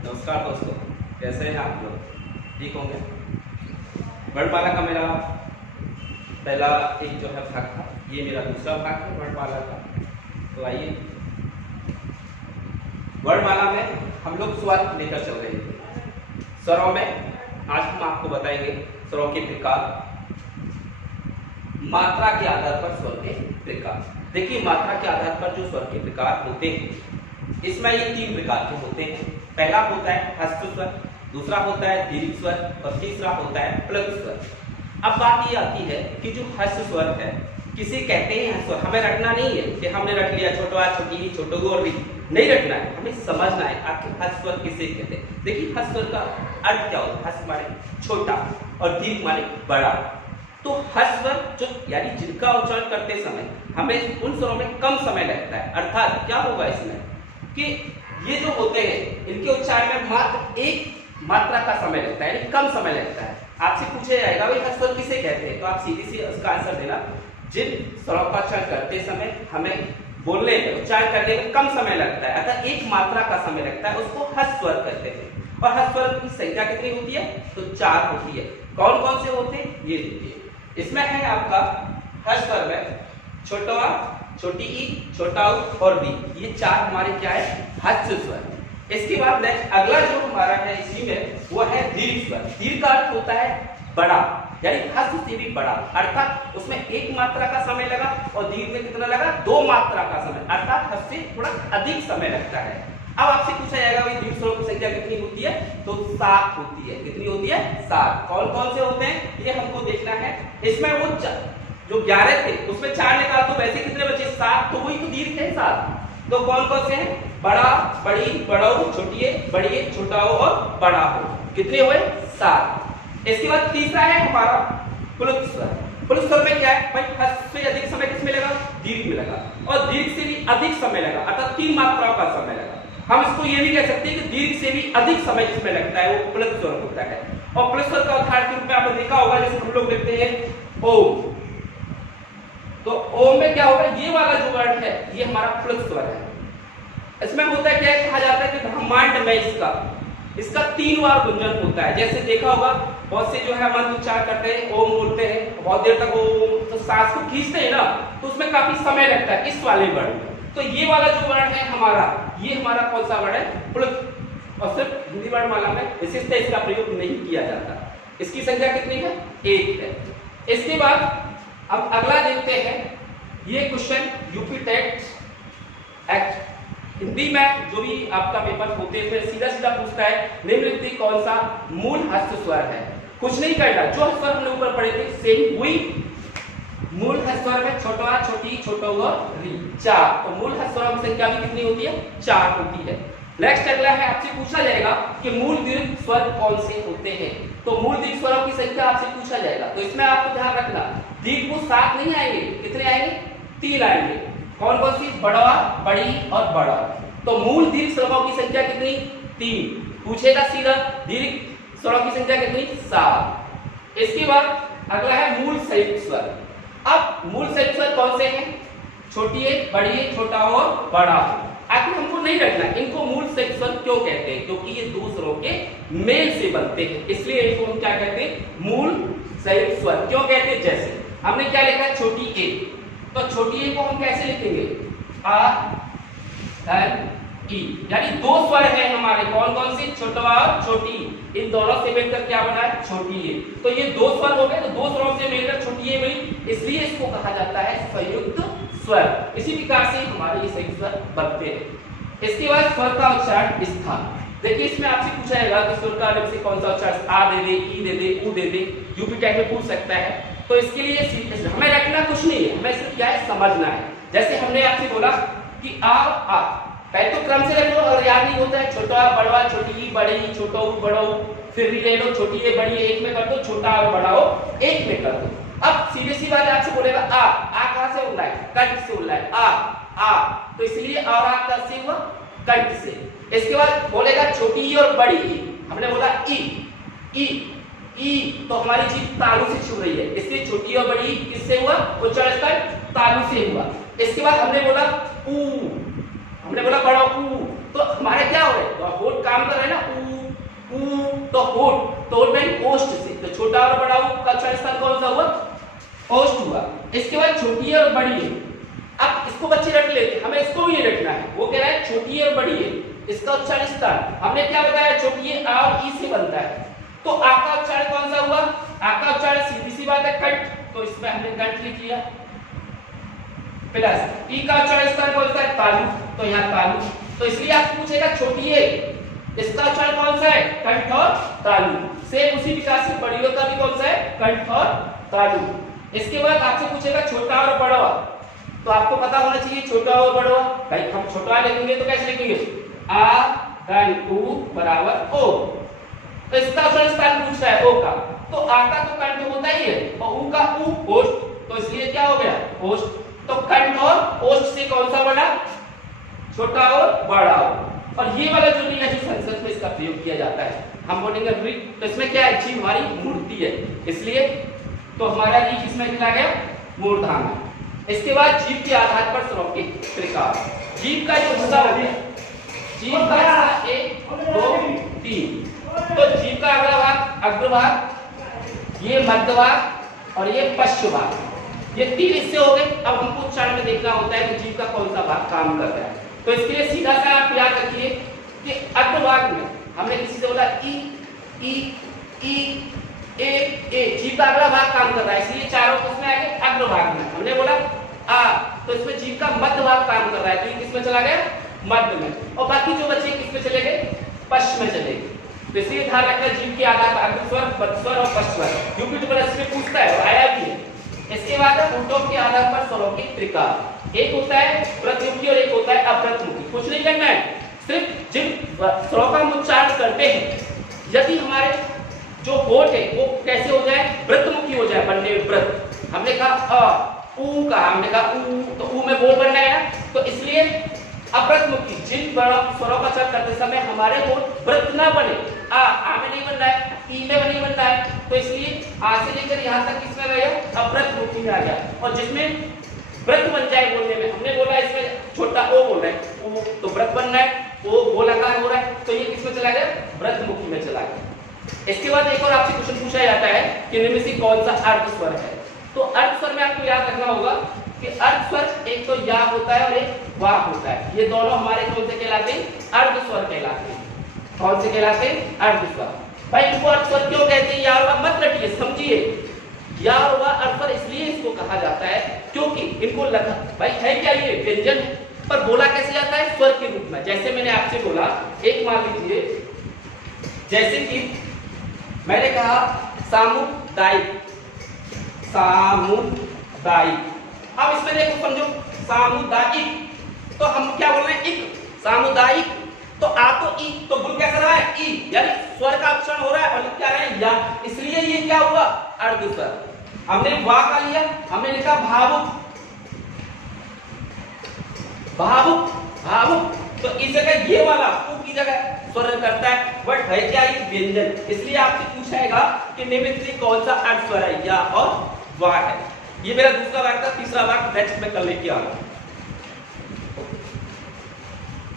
नमस्कार दोस्तों, कैसे हैं आप लोग? ठीक होंगे। वर्णमाला का मेरा पहला एक जो है भाग था, ये मेरा दूसरा भाग है वर्णमाला का। तो आइए, वर्णमाला में हम लोग स्वर लेकर चल रहे थे। स्वरों में आज हम आपको बताएंगे स्वरों के प्रकार, मात्रा के आधार पर स्वर के प्रकार। देखिए, मात्रा के आधार पर जो स्वर के प्रकार होते हैं, इसमें ये 3 प्रकार के होते हैं। पहला होता है ह्रस्व स्वर, दूसरा होता है दीर्घ स्वर और तीसरा होता है प्लुत स्वर। अब बात ये आती है कि जो ह्रस्व स्वर है, किसे कहते हैं ह्रस्व स्वर? हमें रटना नहीं है कि हमने रट लिया छोटा छोटी ही छोटो और भी नहीं रटना है, हमें समझना है आखिर ह्रस्व स्वर किसे कहते हैं। देखिए, ह्रस्व स्वर का अर्थ क्या होता है? ह्रस्व माने छोटा और दीर्घ माने बड़ा। तो ह्रस्व स्वर जो यानी जिनका उच्चारण करते समय हमें उन स्वरों में कम समय लगता है, अर्थात क्या होगा इसमें कि ये जो होते हैं इनके उच्चारण में मात्र एक मात्रा का समय लगता है, यानी कम समय लगता है। आपसे पूछा जाएगा भाई ह्रस्व स्वर किसे कहते हैं, तो आप सीधी सी उसका आंसर देना, जिन स्वरों का उच्चारण करते समय हमें बोलने में उच्चारण करने में कम समय लगता है, अर्थात एक मात्रा का समय लगता है, उसको ह्रस्व स्वर कहते हैं। और ह्रस्व स्वर की संख्या कितनी होती है? तो 4 होती है। कौन कौन से होते हैं ये देखिए। इसमें है आपका ह्रस्व स्वर में छोटा आ, छोटी ई, छोटा ऊ और वी, ये 4 हमारे क्या है? ह्रस्व स्वर। इसके बाद नेक्स्ट अगला जो हमारा है इसी में वो है दीर्घ स्वर। दीर्घ का अर्थ होता है बड़ा, यानी ह्रस्व से भी बड़ा, अर्थात उसमें एक मात्रा का समय लगा और दीर्घ में कितना लगा? 2 मात्रा का समय, अर्थात ह्रस्व से थोड़ा अधिक समय लगता है। अब आपसे पूछा जाएगा भाई दीर्घ स्वरों की संख्या कितनी होती है? तो 7 होती है। कितनी होती है? 7। कौन कौन से होते हैं ये हमको देखना है। इसमें वो जो 11 थे उसमें 4 निकाल तो वैसे कितने बचे? 7। तो वही तो दीर्घ है 7। तो कौन कौन से हैं? बड़ा, बड़ी, बड़ो, छोटिए, बड़िए, छोटा हो और बड़ा हो। कितने हुए? 7। इसके बाद तीसरा है हमारा प्लुत स्वर। प्लुत स्वर में क्या है भाई? ह्रस्व से अधिक समय किसमें लगा? दीर्घ में लगा, और दीर्घ से भी अधिक समय लगा, अर्थात 3 मात्राओं का समय लगा। हम इसको ये भी कह सकते हैं कि दीर्घ से भी अधिक समय जिसमें लगता है वो प्लुत स्वर होता है। और प्लुत स्वर का उदाहरण के रूप में आपने देखा होगा, जैसे हम लोग लिखते हैं ओम, तो ओम में क्या होगा? ये वाला जो वर्ड है ये हमारा प्लुत स्वर है। इसमें होता है क्या है, कहा जाता है कि ब्रह्मांड में इसका 3 बार गुंजन होता है। जैसे देखा होगा बहुत से जो है मंत्र उच्चारण करते हैं, ओम बोलते हैं, बहुत देर तक ओम, तो सांस को खींचते हैं ना, तो उसमें काफी समय लगता है इस वाले वर्ड में। तो ये वाला जो वर्ड है हमारा, ये हमारा कौन सा वर्ड है? प्लुत। और सिर्फ हिंदी वर्णमाला में विशेषतः इसका प्रयोग नहीं किया जाता। इसकी संख्या कितनी है? 1 है। इसके बाद अब अगला देखते हैं, ये question UP TET act Hindi में जो भी आपका पेपर होते हैं सीधा सीधा पूछता है निम्नलिखित कौन सा मूल ह्रस्व स्वर है। कुछ नहीं करना, जो स्वर हमने ऊपर पढ़े थे सेम वही मूल ह्रस्व स्वर में छोटा, छोटी, छोटा और री 4। तो मूल ह्रस्व स्वरों की संख्या भी कितनी होती है? 4 होती है। नेक्स्ट अगला है, आपसे पूछा जाएगा कि मूल दीर्घ स्वर कौन से होते हैं। तो मूल दीर्घ स्वरों की संख्या आपसे पूछा जाएगा, तो इसमें आपको ध्यान रखना दीर्घ को 7 नहीं आएंगे, कितने आएंगे? 3 आएंगे। कौन कौन सी? बड़ा, बड़ी और बड़ा। तो मूल दीर्घ स्वरों की संख्या कितनी? 3। पूछेगा सीधा दीर्घ स्वरों की संख्या कितनी? 7। इसके बाद अगला है मूल संयुक्त स्वर। अब मूल संयुक्त स्वर कौन से हैं? छोटी, बड़ी, छोटा और बड़ा। आखिर हमको नहीं रखना इनको मूल संयुक्त स्वर क्यों कहते हैं, क्योंकि ये 2 स्वरों के मेल से बनते हैं, इसलिए इनको हम क्या कहते हैं? मूल संयुक्त स्वर। क्यों कहते हैं? जैसे हमने क्या लिखा है? छोटी ए, तो छोटी ए को हम कैसे लिखेंगे? आ एन ई, यानी 2 स्वर है हमारे। कौन कौन से? छोटा और छोटी, इन दोनों से मिलकर क्या बना है? छोटी ए। तो ये 2 स्वर हो गए, तो 2 स्वरों से मिलकर छोटी ए बनी, इसलिए इसको कहा जाता है संयुक्त स्वर। इसी प्रकार से हमारे ये संयुक्त स्वर बनते हैं। इसके बाद स्वर का उच्चारण स्थान। देखिए, इसमें आपसे पूछा जाएगा कि स्वर का अलग से कौन सा उच्चारण? आ दे दे, ई दे दे, ऊ दे दे, यूपी टाइप में पूछ सकता है। तो इसके लिए हमें रखना कुछ नहीं है, हमें सिर्फ क्या है? समझना है। जैसे हमने आपसे बोला कि आ, पहले तो क्रम से रख लो, अगर याद नहीं होता है छोटा, बड़ा, छोटी, बड़ी, छोटा, बड़ा, फिर भी ले लो छोटी है, बड़ी है, एक में कर दो, छोटा और बड़ा हो एक में कर दो। अब सीधी सी बात आपसे बोलेगा आ कहां से उड़ना है? कंठ से उड़ना है। आ, तो इसलिए आ कैसे हुआ? कंठ से। इसके बाद बोलेगा छोटी ई और बड़ी ई, हमने बोला ई, तो हमारी जीभ तालू से छू रही है, इसलिए छोटी और बड़ी किससे हुआ? उच्चारण तालू से हुआ। इसके बाद हमने बोला ऊ, हमने बोला बड़ा ऊ, तो हमारे क्या हो रहा है? होठ काम कर रहे हैं ना, तोड़ बैंक ओष्ठ से, तो छोटा और बड़ा ऊ का उच्चारण स्थान कौन सा हुआ? ओष्ठ हुआ। इसके बाद छोटी है और बड़ी है। अब इसको बच्चे रट लेते, हमें इसको भी रटना है। वो कह रहा है छोटी है और बड़ी है, इसका उच्चारण स्थान हमने क्या बताया? छोटी है आ और ई से बनता है, तो आ का उच्चारण कौन सा हुआ? आ का उच्चारण सीधी सी बात है कंठ, तो इसमें हमने कंठ लिख लिया। प्लस ई का उच्चारण स्थान कौन सा है? तालु, तो यहाँ तालु। तो इसलिए आपको पूछेगा छोटी है, इसका उच्चारण कौन सा है? कंठ और तालु। सेम उसी प्रकार से बड़ियों का भी कौन सा है? कंठ और तालु। इसके बाद आपसे पूछेगा छोटा और बड़ा, तो आपको पता होना चाहिए छोटा और बड़ा। भाई हम छोटा लिखेंगे तो कैसे लिखेंगे? आ धन उ बराबर ओ, तो इसका उच्चारण स्थान पूछ रहा है ओ का, तो आ का तो कंठ होता ही है और उ का उ ओष्ठ, तो इसलिए क्या हो गया? ओष्ठ। तो कंठ और ओष्ठ से कौन सा बड़ा? छोटा और बड़ा। और ये वाला जो नहीं है जो संस्कृत में इसका प्रयोग किया जाता है, हम बोलेंगे ऋ, तो इसमें क्या है? जीभ हमारी मूर्ति है, इसलिए तो हमारा ऋ किसमें चला गया? मूर्धान में। इसके बाद जीभ के आधार पर स्वरों के प्रकार। जीभ का जो हिस्सा होता है, जीभ का हिस्सा 1 2 3, तो जीभ का अगला भाग अग्रभाग, ये मध्य भाग और ये पश्च भाग, ये 3 हिस्से हो गए। अब हमको उच्चारण में देखना होता है कि जीभ का कौन सा भाग काम कर रहा है, तो इसके लिए सीधा सा आप याद रखिए कि अग्रभाग में हमने किसी से बोला ई ई ई ए, जीभ का अगला भाग काम कर रहा है, इसलिए चारों किसमें आ गए? अग्रभाग में। हमने बोला आ, तो इसमें जीभ का मध्य भाग काम कर रहा है, तो ये किसमें चला गया? मध्य में। और बाकी जो बच्चे किसमें चले गए? पश्च में चले गए। तो इसलिए ध्यान रखना जीभ के आधार पर अग्र स्वर, मध्य स्वर और पश्च स्वर, यूपी ट्रिपल में पूछता है, आया भी है। इसके बाद ऊंटों के आधार पर स्वरों के प्रकार, एक होता है व्रतमुखी और एक होता है अव्रतमुखी। कुछ नहीं करना है, सिर्फ जिन स्वरों का हम उच्चारण करते हैं, यदि हमारे जो होठ है वो कैसे हो जाए? व्रतमुखी हो जाए, बनने व्रत। हमने कहा अ ऊ का, हमने कहा ऊ, तो ऊ में बोल बनना है, तो इसलिए अव्रतमुखी जिन स्वरों का उच्चारण करते समय हमारे होठ व्रत ना बने, आ में नहीं बन रहा है, ई में नहीं बन रहा है, तो इसलिए आ से लेकर यहाँ तक किसमें गया? अव्रतमुखी में आ गया। और जिसमें व्रत बन जाए बोलने में, हमने बोला इसमें छोटा ओ बोल रहा है, ओ तो व्रत बनना है, ओ गोलाकार हो रहा है, तो ये किसमें चला गया? व्रतमुखी में चला गया। इसके बाद एक और आपसे क्वेश्चन पूछा जाता है कि इनमें से कौन सा अर्ध स्वर है, तो अर्ध स्वर में आपको याद रखना होगा कि अर्ध स्वर एक तो या होता है और एक वा होता है, ये दोनों हमारे कौन से कहलाते हैं? अर्ध स्वर कहलाते हैं। कौन से कहलाते हैं? अर्ध स्वर। भाई इनको अर्ध स्वर क्यों कहते हैं? या और वा मत रटिए, समझिए। या और वा अर्ध स्वर इसलिए इसको कहा जाता है क्योंकि इनको लगा, भाई है क्या ये? व्यंजन है, पर बोला कैसे जाता है? स्वर के रूप में। जैसे मैंने आपसे बोला, एक मान लीजिए जैसे कि मैंने कहा सामुदायिक, सामुदायिक। अब इसमें देखो, समझो सामुदायिक, तो हम क्या बोल रहे हैं? इक, सामुदायिक, तो आ तो ई, तो गुण कैसा रहा है? ई, यानी स्वर का उच्चारण हो रहा है और लिख क्या रहे हैं? या, इसलिए ये क्या हुआ? अर्ध स्वर। हमने वा का लिया, हमने लिखा भावुक, भावुक, भावुक, तो इस जगह ये वाला ऊ की जगह स्वर करता है, बट है क्या? ये व्यंजन। इसलिए आपसे पूछाएगा कि निम्न से कौन सा अर्ध स्वर है? या और वा है। ये मेरा दूसरा भाग था। तीसरा भाग नेक्स्ट में कल लेके आऊंगा।